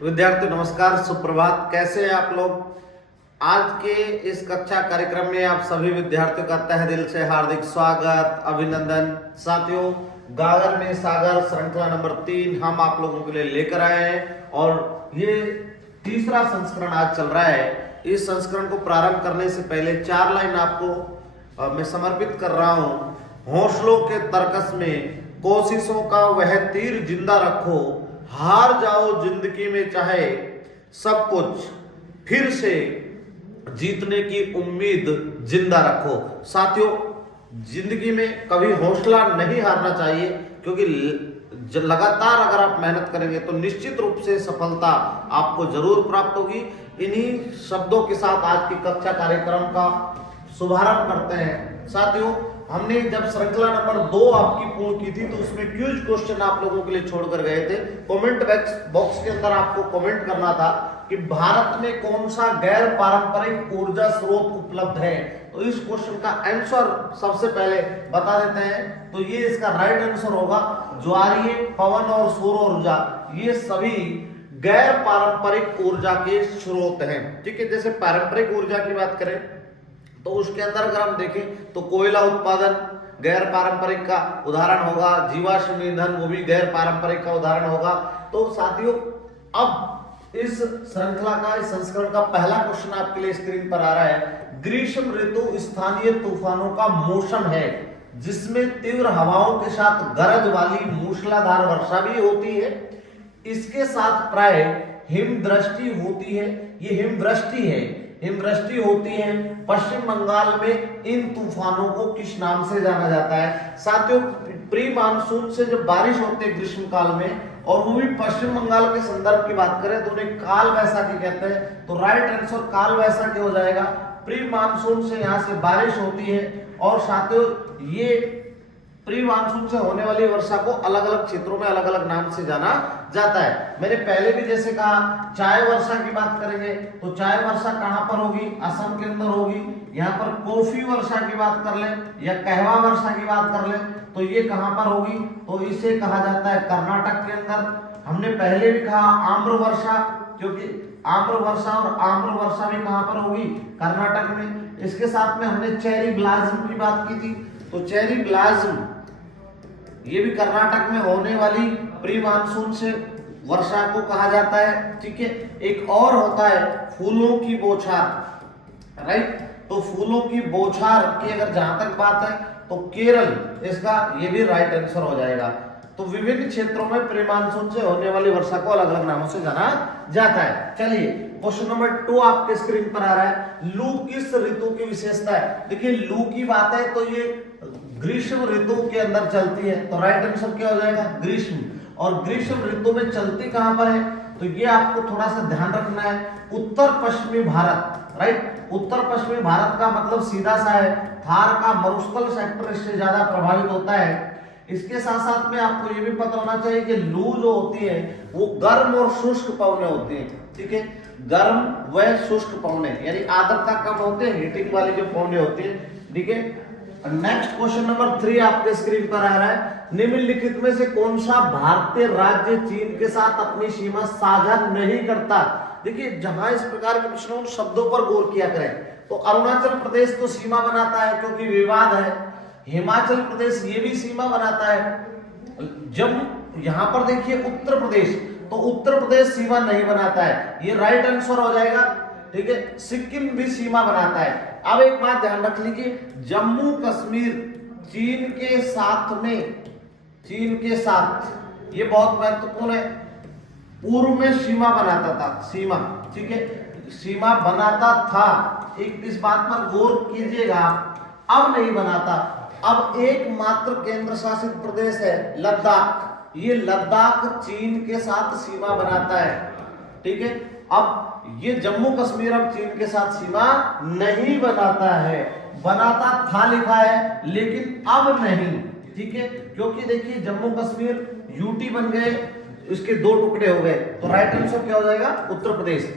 विद्यार्थी नमस्कार, सुप्रभात। कैसे हैं आप लोग? आज के इस कक्षा कार्यक्रम में आप सभी विद्यार्थियों का तहे दिल से हार्दिक स्वागत, अभिनंदन। साथियों, गागर में सागर श्रृंखला नंबर 3 हम आप लोगों के लिए लेकर आए हैं और ये तीसरा संस्करण आज चल रहा है। इस संस्करण को प्रारंभ करने से पहले 4 लाइन आपको मैं समर्पित कर रहा हूँ। हौसलों के तर्कस में कोशिशों का वह तीर जिंदा रखो, हार जाओ जिंदगी में चाहे सब कुछ, फिर से जीतने की उम्मीद जिंदा रखो। साथियों, जिंदगी में कभी हौसला नहीं हारना चाहिए, क्योंकि लगातार अगर आप मेहनत करेंगे तो निश्चित रूप से सफलता आपको जरूर प्राप्त होगी। इन्हीं शब्दों के साथ आज की कक्षा कार्यक्रम का शुभारंभ करते हैं। साथियों, हमने जब श्रृंखला नंबर 2 आपकी पूर्ण की थी तो उसमें क्विज क्वेश्चन आप लोगों के लिए छोड़कर गए थे। कमेंट बॉक्स के अंदर आपको कमेंट करना था कि भारत में कौन सा गैर पारंपरिक ऊर्जा स्रोत उपलब्ध है। तो इस क्वेश्चन का आंसर सबसे पहले बता देते हैं। तो ये इसका राइट आंसर होगा ज्वारीय, पवन और सौर ऊर्जा। ये सभी गैर पारंपरिक ऊर्जा के स्रोत हैं। ठीक है, जैसे पारंपरिक ऊर्जा की बात करें तो उसके अंदर अगर हम देखें तो कोयला उत्पादन गैर पारंपरिक का उदाहरण होगा, जीवाश्म ईंधन वो भी गैर पारंपरिक का उदाहरण होगा। तो साथियों, अब इस श्रृंखला का, इस संस्करण का पहला क्वेश्चन आपके लिए स्क्रीन पर आ रहा है। ग्रीष्म ऋतु स्थानीय तूफानों का मौसम है जिसमें तीव्र हवाओं के साथ गरज वाली मूसलाधार वर्षा भी होती है। इसके साथ प्राय हिमदृष्टि होती है। ये हिमवृष्टि है, हिमवृष्टि होती है। पश्चिम बंगाल में इन तूफानों को किस नाम से जाना जाता है? साथियों, प्री मानसून से जब बारिश होती है ग्रीष्म काल में, और वो भी पश्चिम बंगाल के संदर्भ की बात करें तो उन्हें काल वैसाखी कहते हैं। तो राइट आंसर काल वैसाखी हो जाएगा। प्री मानसून से यहाँ से बारिश होती है और साथियों ये प्री मानसून से होने वाली वर्षा को अलग अलग क्षेत्रों में अलग अलग नाम से जाना जाता है। मैंने पहले भी जैसे कहा, चाय वर्षा की बात करेंगे तो चाय वर्षा कहां पर होगी? असम के अंदर होगी। यहाँ पर कॉफी वर्षा की बात कर लें या कहवा वर्षा की बात कर लें तो ये कहां पर होगी? तो इसे कहा जाता है कर्नाटक के अंदर। हमने पहले भी कहा आम्र वर्षा, क्योंकि आम्र वर्षा और आम्र वर्षा भी कहां पर होगी? कर्नाटक में। इसके साथ में हमने चेरी ब्लाज्म की बात की थी। तो चेरी ब्लाज्म ये भी कर्नाटक में होने वाली प्री मानसून से वर्षा को कहा जाता है। ठीक है, एक और होता है फूलों की बौछार, राइट। तो फूलों की बौछार की अगर जहां तक बात है तो केरल, इसका ये भी राइट आंसर हो जाएगा। तो विभिन्न क्षेत्रों में प्री मानसून से होने वाली वर्षा को अलग अलग नामों से जाना जाता है। चलिए, क्वेश्चन नंबर 2 आपके स्क्रीन पर आ रहा है। लू किस ऋतु की विशेषता है? देखिए, लू की बात है तो ये ग्रीष्म ऋतु के अंदर चलती है। तो राइट आंसर क्या हो जाएगा? ग्रीष्म। और ग्रीष्म ऋतु में चलती कहां पर है? तो ये आपको थोड़ा सा ध्यान रखना है। उत्तर पश्चिमी भारत, राइट। उत्तर पश्चिमी भारत का मतलब सीधा सा है, थार का मरुस्थल सेक्टर इससे ज्यादा प्रभावित होता है। इसके साथ साथ में आपको ये भी पता होना चाहिए कि लू जो होती है वो गर्म और शुष्क पवने होती है। ठीक है, गर्म व शुष्क पवने, यानी आर्द्रता कम होते हैं, हीटिंग वाली जो पवने होती है। ठीक है, नेक्स्ट क्वेश्चन नंबर 3 आपके स्क्रीन पर आ रहा है। निम्नलिखित में से कौन सा भारतीय राज्य चीन के साथ अपनी सीमा साझा नहीं करता? देखिए, जहां इस प्रकार के प्रश्न उन शब्दों पर गौर किया करें। तो अरुणाचल प्रदेश तो सीमा बनाता है क्योंकि विवाद है। हिमाचल प्रदेश ये भी सीमा बनाता है। जब यहां पर देखिए उत्तर प्रदेश, तो उत्तर प्रदेश सीमा नहीं बनाता है, ये राइट आंसर हो जाएगा। ठीक है, सिक्किम भी सीमा बनाता है। अब एक बात ध्यान रख लीजिए, जम्मू कश्मीर चीन के साथ में, चीन के साथ, ये बहुत महत्वपूर्ण है, पूर्व में सीमा बनाता था, सीमा। ठीक है, सीमा बनाता था, एक इस बात पर गौर कीजिएगा। अब नहीं बनाता। अब एकमात्र केंद्र शासित प्रदेश है लद्दाख। ये लद्दाख चीन के साथ सीमा बनाता है। ठीक है, अब ये जम्मू कश्मीर अब चीन के साथ सीमा नहीं बनाता है। बनाता था लिखा है लेकिन अब नहीं। ठीक है, क्योंकि देखिए जम्मू कश्मीर यूटी बन गए, इसके 2 टुकड़े हो गए। तो राइट आंसर क्या हो जाएगा? उत्तर प्रदेश।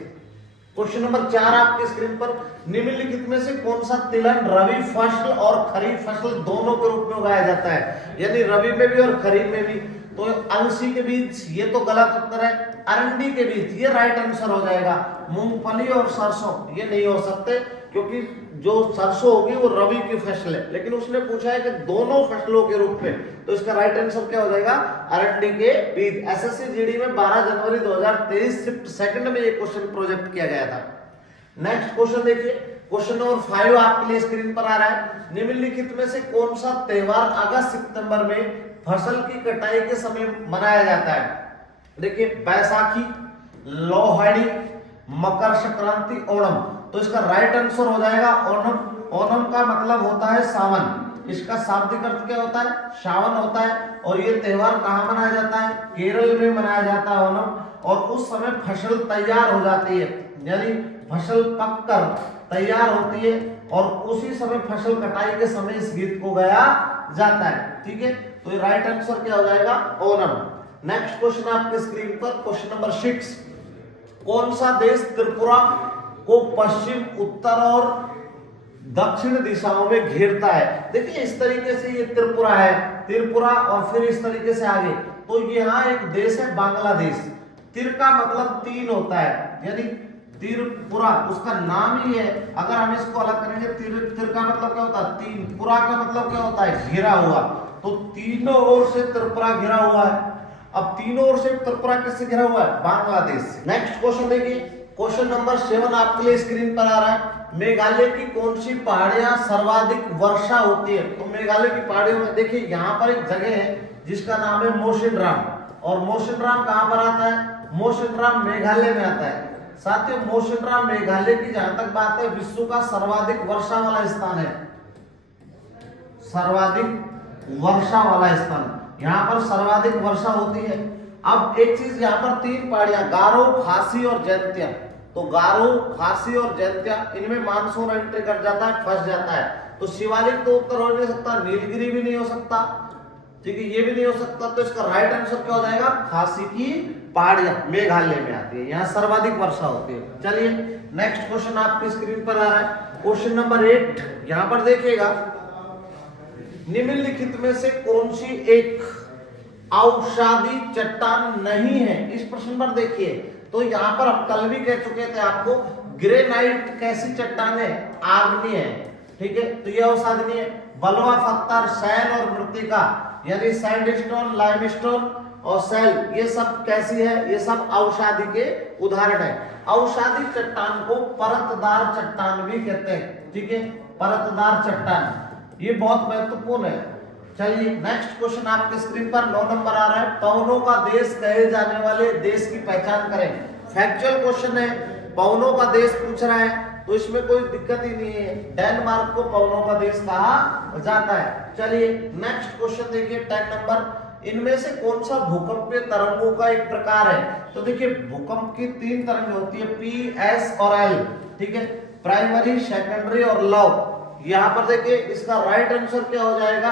क्वेश्चन नंबर 4 आपके स्क्रीन पर। निम्नलिखित में से कौन सा तिलहन रबी फसल और खरीफ फसल दोनों के रूप में उगाया जाता है? यानी रबी में भी और खरीफ में भी। तो अलसी के बीज ये तो गलत उत्तर है। अरंडी के बीज ये राइट आंसर हो जाएगा। मूंगफली और सरसों ये नहीं हो सकते, क्योंकि जो सरसों होगी वो रबी की फसल है, लेकिन उसने पूछा है कि दोनों फसलों के रूप में, तो इसका राइट आंसर क्या हो जाएगा? अरंडी के बीज। एसएससी जीडी में 12 जनवरी 2023 शिफ्ट सेकंड में ये क्वेश्चन प्रोजेक्ट किया गया था। नेक्स्ट क्वेश्चन देखिए, क्वेश्चन नंबर 5 आपके लिए स्क्रीन पर आ रहा है। निम्नलिखित में से कौन सा त्योहार अगस्त सितंबर में फसल की कटाई के समय मनाया जाता है? देखिए, बैसाखी, लोहड़ी, मकर संक्रांति, ओणम। तो इसका राइट आंसर हो जाएगा ओणम। ओणम का मतलब होता है सावन। इसका शाब्दिक अर्थ क्या होता है? सावन होता है। और ये त्योहार कहाँ मनाया जाता है? केरल में मनाया जाता है ओणम। और उस समय फसल तैयार हो जाती है, यानी फसल पककर तैयार होती है, और उसी समय फसल कटाई के समय इस गीत को गाया जाता है। ठीक है, तो ये राइट आंसर क्या हो जाएगा? ओणम। नेक्स्ट क्वेश्चन आपके स्क्रीन पर, क्वेश्चन नंबर 6। कौन सा देश त्रिपुरा को पश्चिम, उत्तर और दक्षिण दिशाओं में घेरता है? देखिए, इस तरीके से ये त्रिपुरा है, त्रिपुरा, और फिर इस तरीके से आगे, तो यहाँ एक देश है बांग्लादेश। तिर का मतलब 3 होता है, यानी त्रिपुरा उसका नाम ही है। अगर हम इसको अलग करेंगे, तिर का मतलब क्या होता है? 3। पुरा का मतलब क्या होता है? घेरा हुआ। तो तीनों ओर से त्रिपुरा घिरा हुआ है। अब तीनों ओर से त्रिपुरा किससे घिरा हुआ है? बांग्लादेश से। नेक्स्ट क्वेश्चन देखिए, क्वेश्चन नंबर 7 आपके लिए स्क्रीन पर आ रहा है। मेघालय की कौन सी पहाड़ियां सर्वाधिक वर्षा होती है? तो मेघालय की पहाड़ियों में देखिए, यहाँ पर एक जगह है जिसका नाम है मोशिनराम। और मोशिनराम कहाँ पर आता है? मोशिनराम मेघालय में आता है। साथियों, मोशिनराम मेघालय की जहां तक बात है, विश्व का सर्वाधिक वर्षा वाला स्थान है। सर्वाधिक वर्षा वाला स्थान, यहाँ पर सर्वाधिक वर्षा होती है। अब एक चीज, यहाँ पर 3 पहाड़ियां, गारो, खासी और जैंतिया। तो गारो, खासी और जैंतिया, इनमें मानसून एंट्री कर जाता है, फंस जाता है। तो शिवालिक तो उत्तर हो नहीं सकता, नीलगिरी भी नहीं हो सकता, ठीक है, ये भी नहीं हो सकता। तो इसका राइट आंसर क्या हो जाएगा? खासी की पहाड़ियां मेघालय में आती है, यहाँ सर्वाधिक वर्षा होती है। चलिए, नेक्स्ट क्वेश्चन आपकी स्क्रीन पर आ रहा है, क्वेश्चन नंबर 8। यहाँ पर देखिएगा, निम्नलिखित में से कौन सी एक औषधि चट्टान नहीं है? इस प्रश्न पर देखिए, तो यहाँ पर हम कल भी कह चुके थे आपको, ग्रेनाइट कैसी चट्टान है? आग्नेय है। ठीक है, तो यह औषधि है। बलुआ पत्थर, सैल और मृत्तिका, यानी सैंडस्टोन, लाइमस्टोन और सैल, ये सब कैसी है? ये सब औषधि के उदाहरण है। औषधि चट्टान को परतदार चट्टान भी कहते हैं। ठीक है, परतदार चट्टान, ये बहुत महत्वपूर्ण है। चलिए, नेक्स्ट क्वेश्चन आपके स्क्रीन पर 9 नंबर आ रहा है। पवनों का देश कहे जाने वाले देश की पहचान करें। फैक्चुअल क्वेश्चन है, पवनों का देश पूछ रहा है, तो इसमें कोई दिक्कत ही नहीं है। डेनमार्क को पवनों का देश कहा जाता है। चलिए, नेक्स्ट क्वेश्चन देखिए, 10 नंबर। इनमें से कौन सा भूकंपीय तरंगों का एक प्रकार है? तो देखिए, भूकंप की 3 तरंग होती है, पी, एस और एल। ठीक है, प्राइमरी, सेकेंडरी और लव। यहाँ पर देखिए, इसका राइट आंसर क्या हो जाएगा?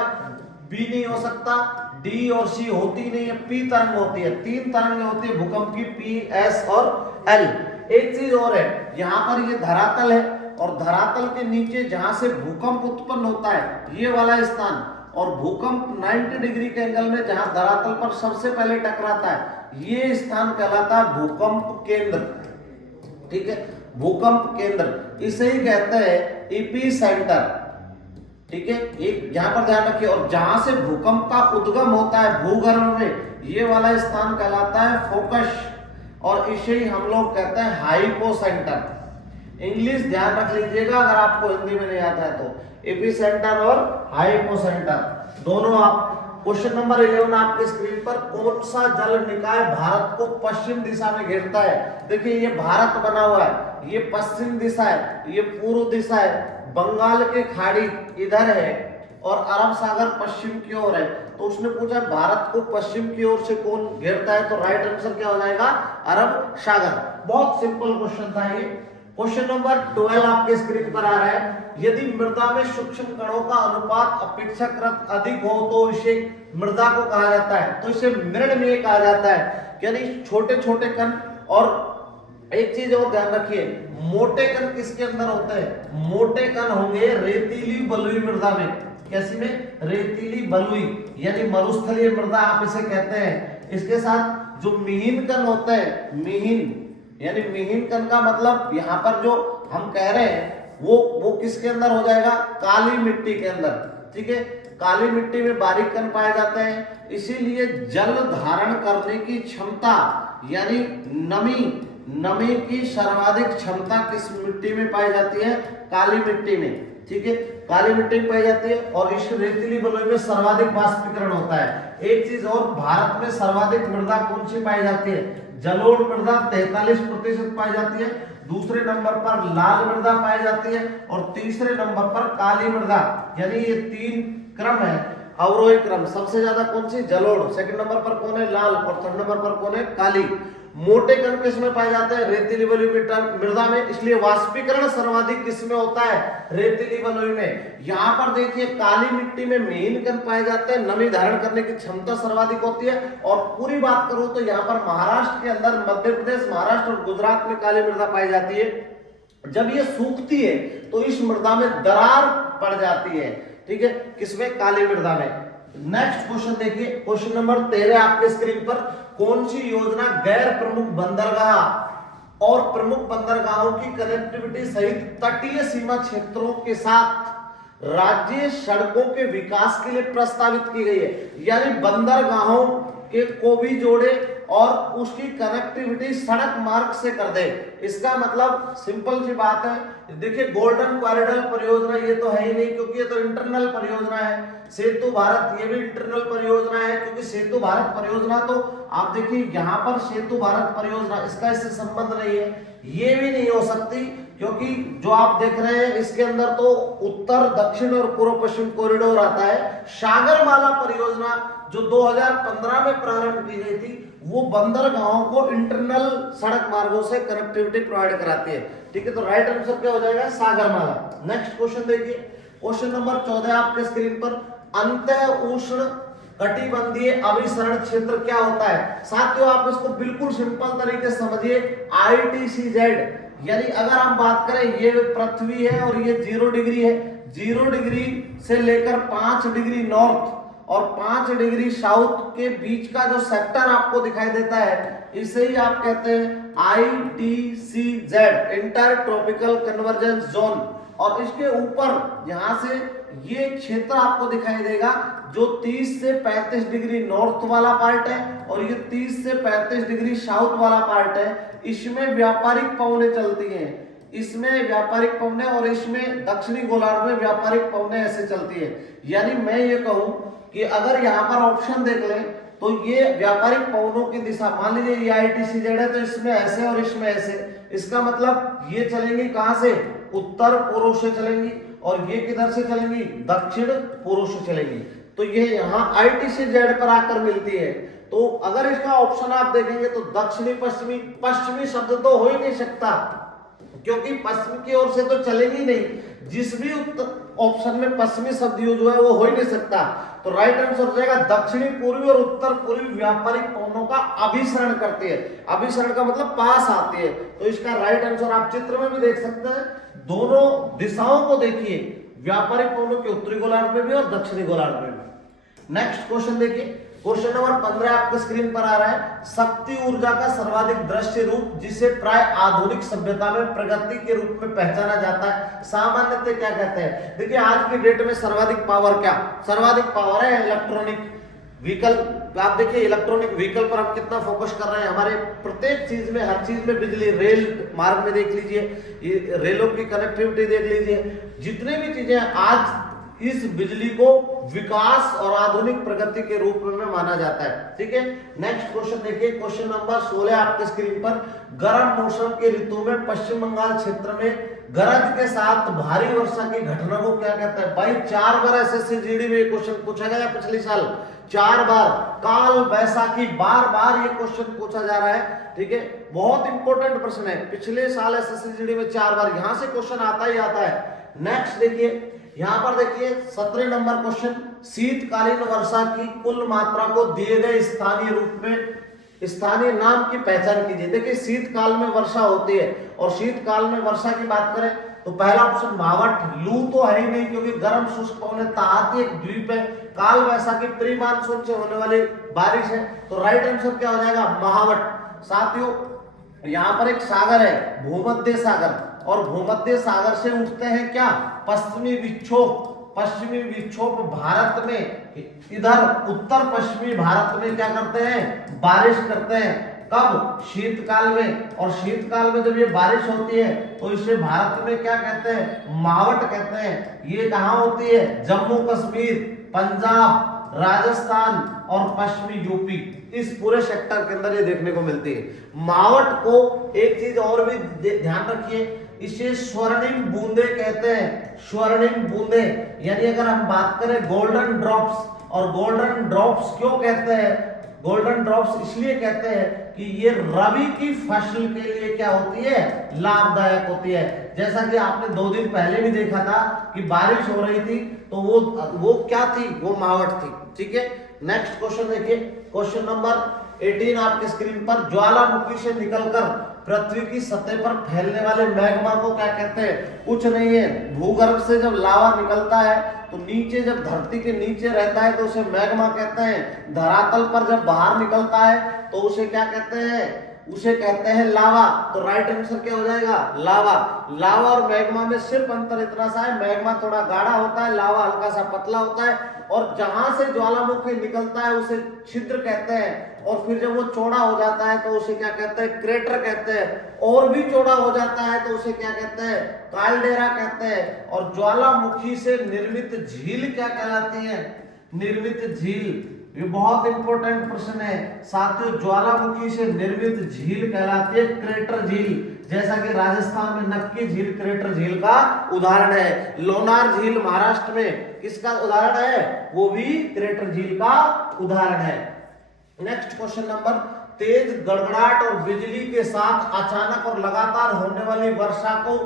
बी नहीं हो सकता, डी और सी होती नहीं है, पी तरंग होती है। 3 तरंग होती है भूकंप की, पी, एस और एल। एक चीज और है, यहाँ पर ये धरातल है, और धरातल के नीचे जहां से भूकंप उत्पन्न होता है, ये वाला स्थान, और भूकंप 90 डिग्री के एंगल में जहां धरातल पर सबसे पहले टकराता है, ये स्थान कहलाता है भूकंप केंद्र। ठीक है, भूकंप केंद्र, इसे ही कहते हैं एपी सेंटर। ठीक है, एक यहाँ पर ध्यान रखिए। और जहां से भूकंप का उद्गम होता है भूगर्भ में, ये वाला स्थान कहलाता है फोकस, और इसे ही हम लोग कहते हैं हाइपो सेंटर। इंग्लिश ध्यान रख लीजिएगा अगर आपको हिंदी में नहीं आता है तो, एपी सेंटर और हाइपो सेंटर दोनों आप। क्वेश्चन नंबर 11 आपके स्क्रीन पर, कौन सा जल निकाय भारत को पश्चिम दिशा में घेरता है? देखिए, ये भारत बना हुआ है, ये पश्चिम दिशा है, ये पूर्व दिशा है, बंगाल की खाड़ी इधर है, और अरब सागर पश्चिम की ओर है। तो उसने पूछा भारत को पश्चिम की ओर से कौन घेरता है? तो राइट आंसर क्या हो जाएगा? अरब सागर। बहुत सिंपल क्वेश्चन था ये। क्वेश्चन नंबर 12 आपके स्क्रीन पर आ रहा है, यदि मृदा में सूक्ष्म कणों का अनुपात अपेक्षाकृत अधिक हो तो इसे मृदा को कहा जाता है, तो इसे मृणमय कहा जाता है, यानी छोटे छोटे कण। और एक चीज और ध्यान रखिए, मोटे कण किसके अंदर होते हैं? मोटे कण होंगे रेतीली बलुई मृदा में। कैसी में, रेतीली बलुई यानी मरुस्थलीय मृदा आप इसे कहते हैं। इसके साथ जो मिहीन कण होते हैं, मिहीन यानी मिहीन कण का मतलब यहाँ पर जो हम कह रहे हैं वो किसके अंदर हो जाएगा, काली मिट्टी के अंदर, ठीक है। काली मिट्टी में बारीक कण पाए जाते हैं, इसीलिए जल धारण करने की क्षमता यानी नमी की सर्वाधिक क्षमता किस मिट्टी में पाई जाती है, काली मिट्टी में, ठीक है। काली मिट्टी में पाई जाती है और इस रेतीली बलुई में सर्वाधिक वाष्पीकरण होता है। एक चीज और, भारत में सर्वाधिक मृदा कौन सी पाई जाती है, जलोढ़ मृदा 43% पाई जाती है, दूसरे नंबर पर लाल मृदा पाई जाती है और तीसरे नंबर पर काली मृदा, यानी ये 3 क्रम है, अवरोही क्रम। सबसे ज्यादा कौन सी, जलोढ़, सेकंड नंबर पर कौन है, लाल, और थर्ड नंबर पर कौन है, काली। मोटे कण किसमें पाए जाते हैं, रेतीली बलुई मृदा में, इसलिए वाष्पीकरण सर्वाधिक किसमें होता है, रेतीली बलुई में। यहाँ पर देखिए काली मिट्टी में मिहीन कण पाए जाते हैं, नमी धारण करने की क्षमता सर्वाधिक होती है। और पूरी बात करूं तो यहाँ पर महाराष्ट्र के अंदर, मध्य प्रदेश, महाराष्ट्र और गुजरात में काली मृदा पाई जाती है। जब ये सूखती है तो इस मृदा में दरार पड़ जाती है, ठीक है, किसमें, काली मृदा में। नेक्स्ट क्वेश्चन देखिए, क्वेश्चन नंबर 13 आपके स्क्रीन पर, कौन सी योजना गैर प्रमुख बंदरगाह और प्रमुख बंदरगाहों की कनेक्टिविटी सहित तटीय सीमा क्षेत्रों के साथ राज्य सड़कों के विकास के लिए प्रस्तावित की गई है, यानी बंदरगाहों के को भी जोड़े और उसकी कनेक्टिविटी सड़क मार्ग से कर दे। इसका मतलब सिंपल सी बात है, देखिए गोल्डन कॉरिडोर परियोजना ये तो है ही नहीं, क्योंकि ये तो इंटरनल परियोजना है। सेतु भारत ये भी इंटरनल परियोजना है, क्योंकि सेतु भारत परियोजना तो आप देखिए यहाँ पर सेतु भारत परियोजना, इसका इससे संबंध नहीं है, ये भी नहीं हो सकती, क्योंकि जो आप देख रहे हैं इसके अंदर तो उत्तर, दक्षिण और पूर्व पश्चिम कॉरिडोर आता है। सागरमाला परियोजना जो 2015 में प्रारंभ की गई थी, वो बंदरगाहों को इंटरनल सड़क मार्गों से कनेक्टिविटी प्रोवाइड कराती है, ठीक है। तो राइट आंसर क्या हो जाएगा, सागरमाला। नेक्स्ट क्वेश्चन देखिए, क्वेश्चन नंबर 14 आपके स्क्रीन पर, अंतः उष्ण कटिबंधीय अभिसरण क्षेत्र क्या होता है। साथियों आप इसको बिल्कुल सिंपल तरीके से समझिए, ITCZ, यानी अगर हम बात करें ये पृथ्वी है और ये 0 डिग्री है, 0 डिग्री से लेकर 5 डिग्री नॉर्थ और 5 डिग्री साउथ के बीच का जो सेक्टर आपको दिखाई देता है, इसे ही आप कहते हैं ITCZ, inter tropical convergence zone. और इसके ऊपर यहां से ये क्षेत्र आपको दिखाई देगा जो 30 से 35 डिग्री नॉर्थ वाला पार्ट है और ये 30 से 35 डिग्री साउथ वाला पार्ट है। इसमें व्यापारिक पवनें चलती हैं, इसमें व्यापारिक पवनें, और इसमें दक्षिणी गोलार्ध में व्यापारिक पवनें ऐसे चलती है। यानी मैं ये कहूं कि अगर यहाँ पर ऑप्शन देख लें तो ये व्यापारिक पवनों की दिशा, मान लीजिए ये ITCZ है तो इसमें ऐसे और इसमें ऐसे, इसका मतलब ये चलेंगी कहां से, उत्तर पूर्व से चलेंगी, और ये किधर से चलेंगी, दक्षिण पूर्व से चलेंगी। तो ये यहाँ ITCZ पर आकर मिलती है। तो अगर इसका ऑप्शन आप देखेंगे तो दक्षिणी पश्चिमी, पश्चिमी शब्द तो हो ही नहीं सकता, क्योंकि पश्चिम की ओर से तो चलेंगी नहीं। जिस भी ऑप्शन में पश्चिमी शब्द यूज हुआ है वो हो ही नहीं सकता। तो राइट आंसर हो जाएगा दक्षिणी पूर्वी और उत्तर पूर्वी व्यापारिक पवनों का अभिसरण करती है। अभिसरण का मतलब पास आती है। तो इसका राइट आंसर आप चित्र में भी देख सकते हैं, दोनों दिशाओं को देखिए, व्यापारिक पवनों के उत्तरी गोलार्ध में भी और दक्षिणी गोलार्ध में भी। नेक्स्ट क्वेश्चन देखिए, क्वेश्चन नंबर 15 आपके स्क्रीन पर आ रहा है, शक्ति ऊर्जा का सर्वाधिक दृश्य रूप जिसे प्राय आधुनिक सभ्यता में प्रगति के रूप में पहचाना जाता है, सामान्यतः क्या कहते हैं। देखिए आज की डेट में सर्वाधिक पावर क्या, सर्वाधिक पावर है इलेक्ट्रॉनिक व्हीकल। आप देखिए इलेक्ट्रॉनिक व्हीकल पर हम कितना फोकस कर रहे हैं, हमारे प्रत्येक चीज में, हर चीज में बिजली, रेल मार्ग में देख लीजिए, रेलों की कनेक्टिविटी देख लीजिए, जितने भी चीजें आज इस बिजली को विकास और आधुनिक प्रगति के रूप में माना जाता है, ठीक है। नेक्स्ट क्वेश्चन देखिए, क्वेश्चन नंबर 16 आपके स्क्रीन पर, गर्म मौसम के ऋतु में पश्चिम बंगाल क्षेत्र में गरज के साथ भारी वर्षा की घटना को क्या कहता है। भाई 4 बार SSC GD में क्वेश्चन पूछा गया पिछले साल, 4 बार, काल वैसाखी, बार बार ये क्वेश्चन पूछा जा रहा है, ठीक है। बहुत इंपॉर्टेंट प्रश्न है, पिछले साल SSC GD में 4 बार, यहां से क्वेश्चन आता ही आता है। नेक्स्ट देखिए, यहां पर देखिए 17 नंबर क्वेश्चन, शीतकालीन वर्षा की कुल मात्रा को दिए गए स्थानीय रूप में स्थानीय नाम की पहचान कीजिए। देखिए शीतकाल में वर्षा होती है, और शीतकाल में वर्षा की बात करें तो पहला ऑप्शन महावट, लू तो है ही नहीं क्योंकि गर्म शुष्क पवन ताहती एक द्वीप है, काल वैसाखी प्री मानसून से होने वाली बारिश है, तो राइट आंसर क्या हो जाएगा महावट। साथियों यहाँ पर एक सागर है भूमध्य सागर, और भूमध्य सागर से उठते हैं क्या पश्चिमी विक्षोभ। पश्चिमी विक्षोभ भारत में इधर उत्तर पश्चिमी भारत में क्या करते हैं बारिश करते हैं, कब शीतकाल में, और शीतकाल में जब ये बारिश होती है तो इसे भारत में क्या कहते हैं मावट कहते हैं। ये कहाँ होती है जम्मू कश्मीर, पंजाब, राजस्थान और पश्चिमी यूपी, इस पूरे सेक्टर के अंदर ये देखने को मिलती है। मावट को एक चीज और भी ध्यान रखिए, इसे स्वर्णिम बूंदे कहते हैं, स्वर्णिम बूंदे। यानी अगर हम बात करें गोल्डन ड्रॉप्स, और गोल्डन ड्रॉप्स क्यों कहते हैं, गोल्डन ड्रॉप्स इसलिए कहते हैं कि ये रबी की फसल के लिए क्या होती है लाभदायक होती है। जैसा कि आपने 2 दिन पहले भी देखा था कि बारिश हो रही थी तो वो क्या थी, वो मावट थी। ठीक है, नेक्स्ट क्वेश्चन देखिए, क्वेश्चन नंबर 18 आपकी स्क्रीन पर। ज्वालामुखी से निकलकर पृथ्वी की सतह पर फैलने वाले मैग्मा को क्या कहते हैं, कुछ नहीं है, भूगर्भ से जब लावा निकलता है तो नीचे जब धरती के नीचे रहता है तो उसे मैग्मा कहते हैं, धरातल पर जब बाहर निकलता है तो उसे क्या कहते हैं, उसे कहते हैं लावा। तो राइट आंसर क्या हो जाएगा लावा। लावा और मैग्मा में सिर्फ अंतर इतना सा है, मैग्मा थोड़ा गाढ़ा होता है, लावा हल्का सा पतला होता है, और जहां से ज्वालामुखी निकलता है उसे छिद्र कहते हैं, और फिर जब वो चौड़ा हो जाता है तो उसे क्या कहते हैं क्रेटर कहते हैं, और भी चौड़ा हो जाता है तो उसे क्या कहते हैं काल्डेरा कहते हैं। और ज्वालामुखी से निर्मित झील क्या कहलाती है, निर्मित झील, ये बहुत इंपॉर्टेंट प्रश्न है साथियों। ज्वालामुखी से निर्मित झील कहलाती है क्रेटर झील, जैसा कि राजस्थान में नक्की झील क्रेटर झील का उदाहरण है। लोनार झील महाराष्ट्र में किसका उदाहरण है, वो भी क्रेटर झील का उदाहरण है। नेक्स्ट क्वेश्चन नंबर, तेज गड़गड़ाहट और बिजली के साथ अचानक और लगातार होने वाली वर्षा को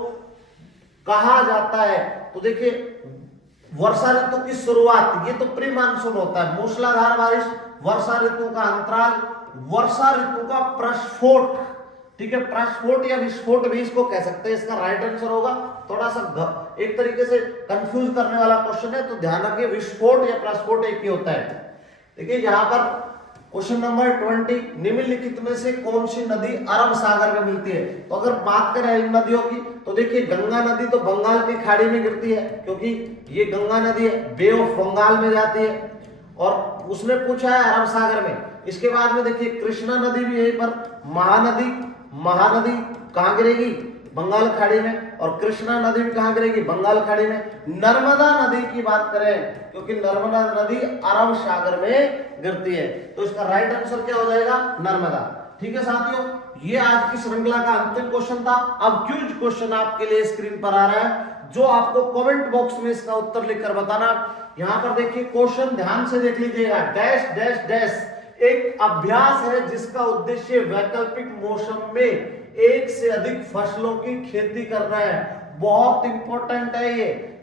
कहा जाता है। तो देखिए वर्षा ऋतु की शुरुआत, ये तो प्री मानसून होता है, मूसलाधार बारिश, वर्षा ऋतु का अंतराल, वर्षा ऋतु का प्रस्फोट। ठीक है, प्रस्फोट या विस्फोट भी इसको कह सकते हैं, इसका राइट आंसर होगा। थोड़ा सा एक तरीके से कंफ्यूज करने वाला क्वेश्चन है, तो ध्यान रखिए विस्फोट या प्रस्फोट एक ही होता है। देखिए यहाँ पर क्वेश्चन नंबर 20, निम्नलिखित में से कौन सी नदी अरब सागर में मिलती है। तो अगर बात करें इन नदियों की तो देखिए गंगा नदी तो बंगाल की खाड़ी में गिरती है, क्योंकि ये गंगा नदी है बे ऑफ बंगाल में जाती है, और उसने पूछा है अरब सागर में। इसके बाद में देखिए कृष्णा नदी भी यहीं पर, महानदी कहाँ गिरेगी बंगाल खाड़ी में, और कृष्णा नदी भी कहाँ गिरेगी बंगाल खाड़ी में। नर्मदा नदी की बात करें, क्योंकि नर्मदा नदी अरब सागर में गिरती है, तो इसका राइट आंसर क्या हो जाएगा नर्मदा। ठीक है साथियों, ये आज की श्रृंखला का अंतिम क्वेश्चन था। अब क्विज क्वेश्चन आपके लिए स्क्रीन पर आ रहा है, जो आपको कमेंट बॉक्स में इसका उत्तर लिखकर बताना। यहाँ पर देखिए क्वेश्चन ध्यान से देख लीजिएगा, डैश डैश डैश एक अभ्यास है जिसका उद्देश्य वैकल्पिक मौसम में एक से अधिक फसलों की खेती करना है। बहुत इंपॉर्टेंट है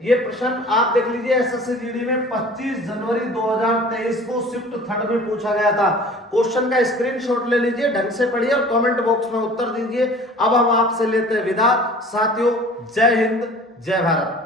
ये प्रश्न आप देख लीजिए, एसएससी जीडी में 25 जनवरी 2023 को शिफ्ट 3 में पूछा गया था। क्वेश्चन का स्क्रीनशॉट ले लीजिए, ढंग से पढ़िए और कमेंट बॉक्स में उत्तर दीजिए। अब हम आपसे लेते हैं विदा साथियों, जय हिंद जय भारत।